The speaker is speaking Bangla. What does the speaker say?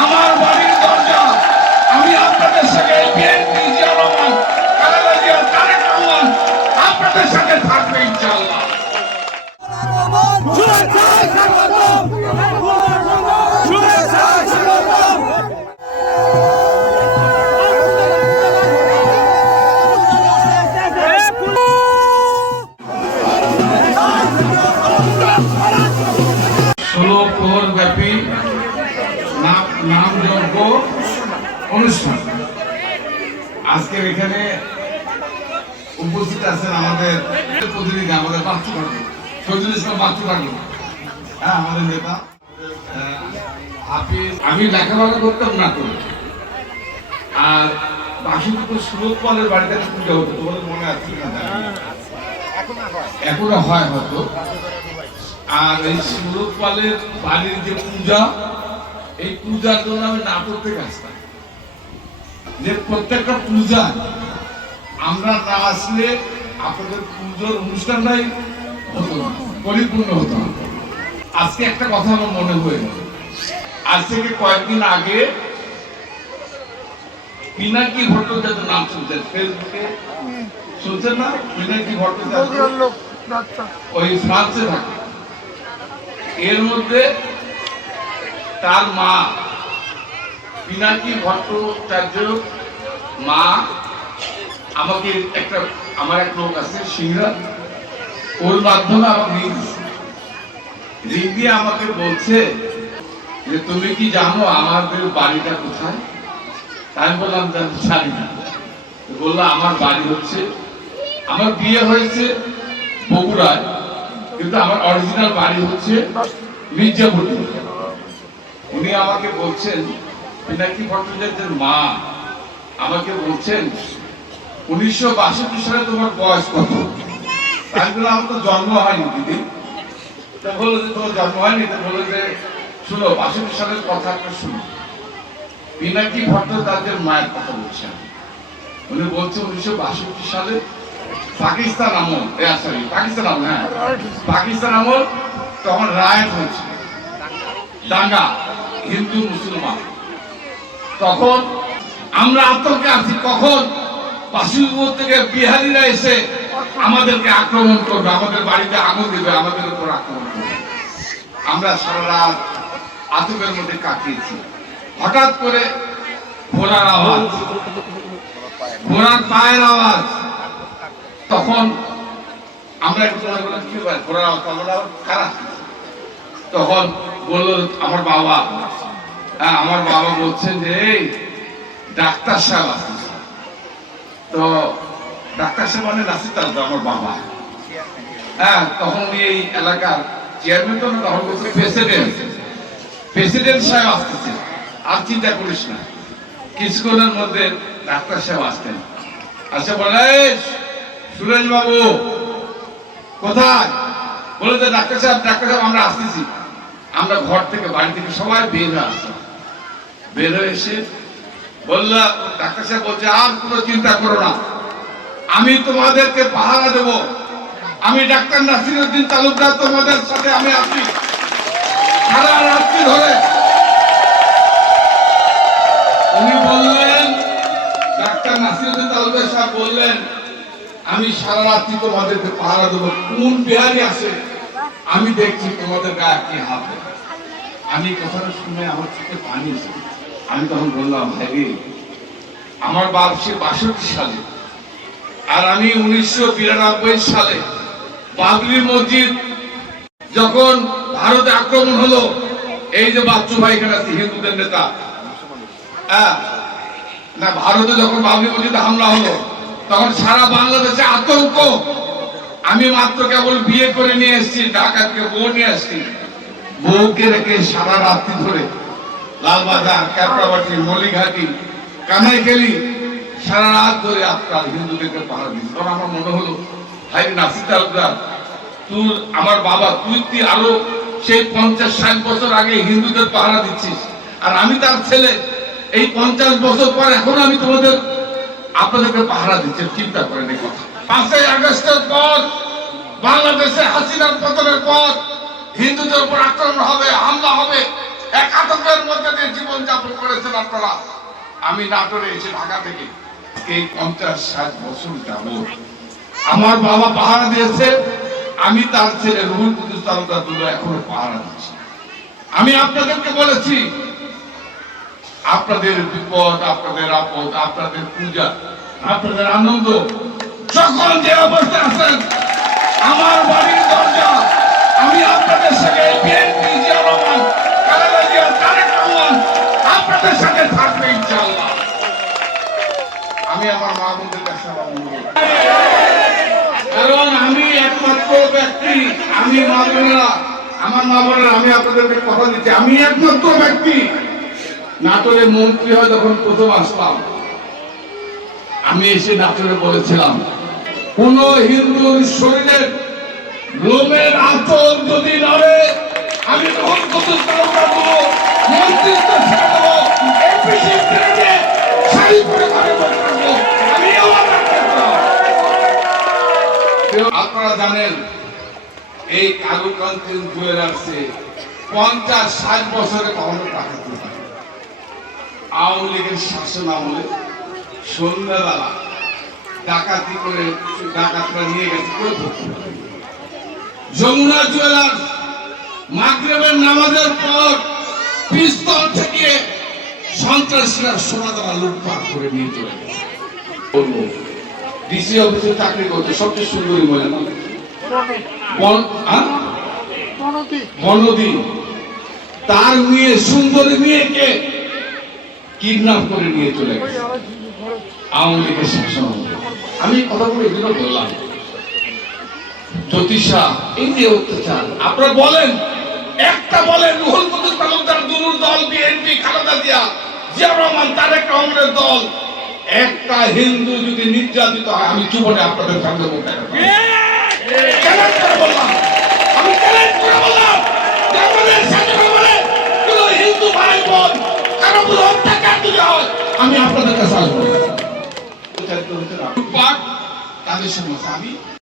আমার নাম নামযজ্ঞ অনুষ্ঠান। আজকের এখানে উপস্থিত আছেন আমাদের প্রতিনিধি, আমাদের বাচ্চু ঠাকুর শহীদুল ইসলাম বাচ্চু ঠাকুর হ্যাঁ আমাদের নেতা আমি লেখাপড়া করতাম না তো। আর বাসন্তী সুরত পালের বাড়িতে পূজা হতো, তোমাদের মনে আছে না। এখনও হয় হয়তো। আর এই সুরত পালের বাড়ির যে পূজা এই পূজার জন্য আমি নাটক থেকে আসতাম যে প্রত্যেকটা পূজা আমরা না আসলে আপনাদের পুজোর অনুষ্ঠানটাই হতো না পরিপূর্ণ হতো না। আজকে একটা কথা আমার মনে হয়ে। আজ থেকে কয়েকদিন আগে পিনাকি ভট্টাচার্য নাম শুনছেন ফেসবুকে? শুনছেন না? পিনাকি ভট্টাচার্য? ওই ফ্রান্সে থাকে। এর মধ্যে তার মা, পিনাকি ভট্টাচার্য মা, আমাকে একটা, আমার এক লোক আছে, সিংরা। ওর মাধ্যমে আমাকে দিছে। দিয়ে আমাকে বলছে যে, তুমি কি জানো আমাদের বাড়িটা কোথায়? আমি বললাম জানি না। বলল, আমার বাড়ি হচ্ছে, আমার বিয়ে হয়েছে বগুড়ায়, কিন্তু আমার অরিজিনাল বাড়ি হচ্ছে মির্জাপুর। উনি আমাকে বলছেন, পিনাকি ভট্টাচার্যের মা, আমাকে বলছেন, উনিশশো বাষট্টি সালে তোমার বয়স কত? আমি আমার তো জন্ম হয়নি দিদি। তা বলল যে, তোমার জন্ম হয়নি? তা বলল যে, শুনো, বাষট্টি সালের কথা একটা শুনো। পিনাকি ভট্টাচার্যের মায়ের কথা বলছেন উনি বলছে, উনিশশো বাষট্টি সালে পাকিস্তান আমল সরি পাকিস্তান আমল হ্যাঁ। পাকিস্তান আমল, তখন রায়ত হয়েছে দাঙ্গা। হিন্দু, মুসলমান। তখন আমরা আতঙ্কে আছি, কখন? পাশুপুর থেকে বিহারিরা এসে আমাদেরকে আক্রমণ করবে, আমাদের বাড়িতে আগুন দেবে, আমাদের উপর আক্রমণ করবে। আমরা সারা রাত আতঙ্কের মধ্যে কাটিয়েছি। হঠাৎ করে ঘোড়ার আওয়াজ ঘোড়ার পায়ের আওয়াজ। তখন আমরা একটু ঘোড়ার আওয়াজ তখন বলল, আমার বাবা। হ্যাঁ আমার বাবা বলছেন যে ডাক্তার সাহেব আসছে তো ডাক্তার সাহেব মানে নাসির তালুকদার, আমার বাবা। হ্যাঁ তখন উনি এই এলাকার চেয়ারম্যান তো তখন বলছে প্রেসিডেন্ট প্রেসিডেন্ট সাহেব আসতেছে। আর চিন্তা করিস না। কিছুক্ষণের মধ্যে ডাক্তার সাহেব আসতেন আচ্ছা বলে সুরেশ বাবু, কোথায়? বলে, যে ডাক্তার সাহেব ডাক্তার সাহেব, আমরা আসতেছি। আমরা ঘর থেকে বাড়ি থেকে সবাই বের হয়ে বের হয়ে এসে বললা, ডাক্তার সাহেব বলছে, আর কোনো চিন্তা করো না। আমি তোমাদেরকে পাহারা দেব। আমি ডাক্তার নাসিরুদ্দিন তালুকদার তোমাদের সাথে আমি আছি। সারা রাত্রি ধরে। উনি বললেন, ডাক্তার নাসিরুদ্দিন তালুকদার সাহেব বললেন, আমি সারা রাত্রি তোমাদেরকে পাহারা দেবো। কোন বিহারি আছে? আমি দেখছি তোমাদের গায়ে কি হাত আমি কথাটা শুনে আমার চোখে পানি আমি তখন বললাম রে, আমার বাপ সে বাষট্টি সালে আর আমি উনিশশো বিরানব্বই সালে বাবরি মসজিদ যখন ভারতে আক্রমণ হলো এই যে বাচ্চু ভাই এখানে আছে হিন্দুদের নেতা হ্যাঁ না ভারতে যখন বাবরি মসজিদে হামলা হলো তখন সারা বাংলাদেশে আতঙ্ক আমি মাত্র কেবল বিয়ে করে নিয়ে এসেছি ঢাকা থেকে বউ নিয়ে এসেছি। বউকে রেখে সারা রাত্রি ধরে লালবাজার ক্যাপড়াবাটি মলিঘাটি কানাইখালি সারা রাত ধরে আপনার হিন্দুদেরকে পাহারা দিচ্ছি। তখন আমার মনে হলো ভাই নাসির তালুকদার তুই আমার বাবা, তুই তুই আরও সেই পঞ্চাশ ষাট বছর আগে হিন্দুদের পাহারা দিচ্ছিস? আর আমি তার ছেলে, এই পঞ্চাশ বছর পর এখন আমি তোমাদের, আপনাদেরকে পাহারা দিচ্ছি। চিন্তা করেন এই কথা। পাঁচই আগস্টের পর, বাংলাদেশে হাসিনার পতনের পর হিন্দুদের উপর আক্রমণ হবে, হামলা হবে। এক আতঙ্কের মধ্যে দিয়ে জীবন যাপন করেছেন আপনারা। আমি নাটোরে এসে ঢাকা থেকে এই পঞ্চাশ ষাট বছর যাব আমার বাবা পাহারা দিয়েছে, আমি তার ছেলে রুহুল কুদুস তালুকদার দুটো এখনও পাহারা দিচ্ছি আমি আপনাদেরকে বলেছি, আপনাদের বিপদ, আপনাদের আপদ, আপনাদের পূজা, আপনাদের আনন্দ যখন যে অবস্থায় আছেন। আমার বাড়ির দরজা। আমি আপনাদের সাথে বিএনপি জিয়া আপনাদের সাথে থাকবে ইনশাআল্লাহ। আমি আমার মা বোনদের কাছে কারণ আমি একমাত্র ব্যক্তি, আমি মা বোনেরা আমার মা বোনেরা আমি আপনাদেরকে কথা দিচ্ছি। আমি একমাত্র ব্যক্তি। নাটোরে মন্ত্রী হয় যখন প্রথম আসলাম। আমি এসে নাটোরে বলেছিলাম কোন হিন্দুর শরীরের লোমের আচর যদি নড়ে, আমি তখন কত আপনারা জানেন, এই পঞ্চাশ ষাট টাকা হয়। আওয়ামী লীগের শাসন আমলে সন্ধ্যাবেলা ডাকাতি করে ডাকাতরা নিয়ে গেছে কেউ যমুনা জুয়েলার্স মাগরেবের নামাজের পর পিস্তল থেকে সন্ত্রাসীরা সোনা দানা লুটপাট করে নিয়ে চলে গেছে। ডিসি অফিসে চাকরি করতে সবচেয়ে সুন্দরী মহিলা না বনদী। তার মেয়ে সুন্দরী মেয়েকে কিডন্যাপ করে নিয়ে চলে গেছে। আওয়ামী লীগের শাসন। আমি কথাগুলো এই জন্য বললাম। জ্যোতিষা এই যে অত্যাচার। আপনারা বলেন একটা বলেন রুহুল কবির তালুকদার দুরুর দল বিএনপি খালেদা জিয়া জিয়া রহমান তারেক রহমানের দল। একটা হিন্দু যদি নির্যাতিত হয় আমি জীবনে আপনাদের সামনে মুখ তাদের মতো আমি